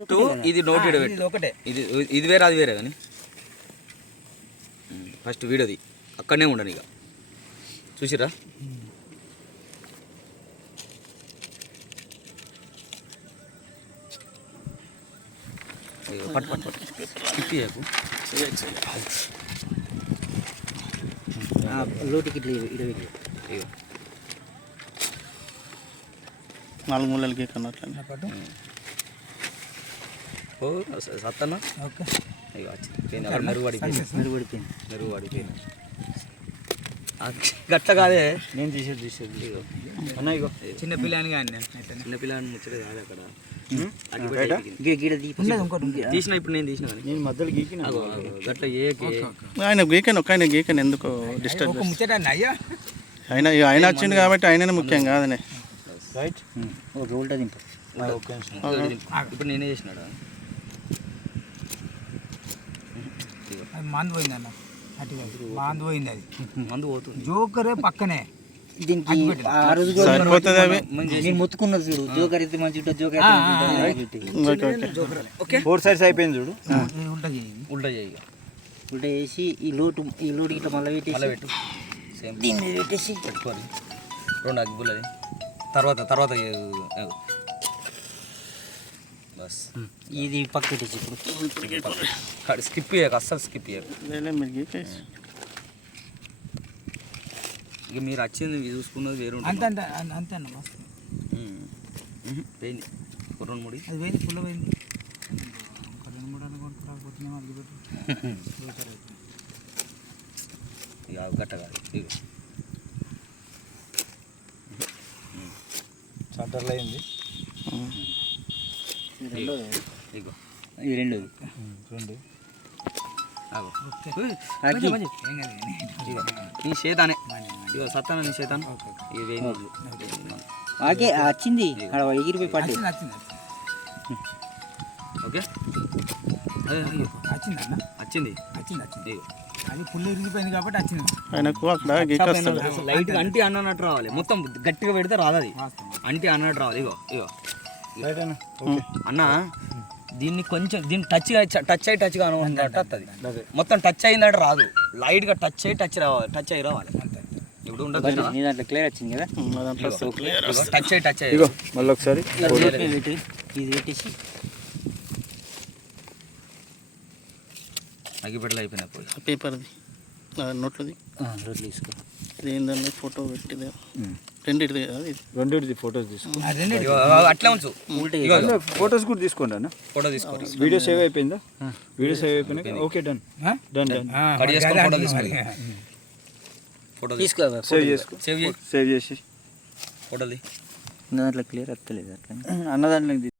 ఇది note video ఒకటే, ఇది వేరే అది వేరే కానీ ఫస్ట్ వీడియోది అక్కడనే ఉండను ఇక చూసిరా. పట్టు పట్టు పట్టు ఇప్పియకు లోటుకి ఇట్లా ఇరవై ఇగో 4 మూలలకి కన్నట్లే పట్టు. ఓ సత్తన్నా ఓకే ఇగో వచ్చింది మెరుగు పడిపోయింది గట్ల కాదే నేను తీసేది ఇగో అన్న ఇగో చిన్న పిల్లని కానీ చిన్న పిల్లని ముచ్చటే కాదు అక్కడ తీసిన ఇప్పుడు నేను తీసిన కానీ నేను మధ్యలో గీకిన గట్ల ఏకే ఆయన గీకను ఒక ఆయన గీకను ఎందుకు డిస్టర్బ్ ముచ్చట అయ్యా ఆయన వచ్చింది కాబట్టి ఆయననే ముఖ్యం కాదనే రైట్. ఓకే ఉల్టా దింపు. ఇప్పుడు నేనే చేసినాడా మందు పోయింది అన్న అటు మందు పోయింది, అది మందు పోతుంది జోకరే పక్కనే దీనికి ఆ రోజు కూడా సరిపోతుంది అవి నేను మొత్తుకున్నది చూడు, జోకర్ అయితే మంచి ఉంటుంది, జోకర్ ఓకే 4 సైడ్స్ అయిపోయింది చూడు. ఉల్టా చేయి, ఉల్టా చేయి ఉల్టా వేసి ఈ లోటు ఇట్లా మళ్ళీ మళ్ళీ పెట్టేసి పెట్టు సేమ్ దీని మీద పెట్టేసి పెట్టుకోవాలి. 2 అగ్గులది తర్వాత బస్ ఇది పక్క పెట్టేసి ఇప్పుడు స్కిప్ చేయక అస్సలు స్కిప్ చేయక. మీరు గీకేసి ఇక మీరు వచ్చింది చూసుకున్నది వేరు అంతే అంతే అంతే అన్న మస్తు పోయింది 2-3 అది పోయింది, ఫుల్ పోయింది. ఒక 2-3 అనుకుంటున్నా అది పెట్టు. ఇక గట్ట కాదు ఇక సెంటర్లో అయింది ఇగో ఇది రెండోది ఆగో ఏం కాదు కానీ. ఇగో నీ చేతానే ఇగో సత్తాన నీ చేతాను ఇవి ఆకే వచ్చింది అక్కడ ఎగిరిపోయి పడ్డది. వచ్చింది ఓకే అదే అయ్యో వచ్చింది అన్న, వచ్చింది వచ్చింది ఇగో అది ఫుల్ ఇరిగిపోయింది కాబట్టి వచ్చింది. ఆయనకు అక్కడ గీకేస్తాడు. లైట్గా అంటి అన్నట్టు రావాలి, మొత్తం గట్టిగా పెడితే రాదు అది అంటి అన్నట్టు రావాలి. ఇగో ఇగో అన్న దీన్ని కొంచెం దీన్ని టచ్ అయ్యి కానున్నట్టు వస్తుంది, మొత్తం టచ్ అయిందంటే రాదు, లైట్గా టచ్ అయ్యి రావాలి. ఇప్పుడు ఉండదు నీ దాంట్లో క్లియర్ వచ్చింది కదా, మా దాంట్లో టచ్ అయ్యి ఇగో మళ్ళీ ఒకసారి ఇది పెట్టేసి అగ్గిపెట్టలు అయిపోయినా పోయి పేపర్ది నోట్లది రోడ్లు తీసుకో. ఇది ఏంటంటే ఫోటో పెట్టిదే రెండింటిది కదా ఇది. రెండింటిది ఫోటోస్ తీసుకో. ఇగో అట్లా ఉంచు, ఫోటోస్ కూడా తీసుకోండి అన్న. ఫోటో తీసుకోండి. వీడియో సేవ్ అయిపోయిందా? వీడియో సేవ్ అయిపోయినాక okay done done done. Cut చేసుకొని ఫోటో తీసుకోండి. ఫోటో తీసుకో సేవ్ చేసుకో. సేవ్ చేయి, సేవ్ చేసి ఫోటోది దాంట్లో క్లియర్ వస్తలేదు అట్లా అన్నదాంట్లో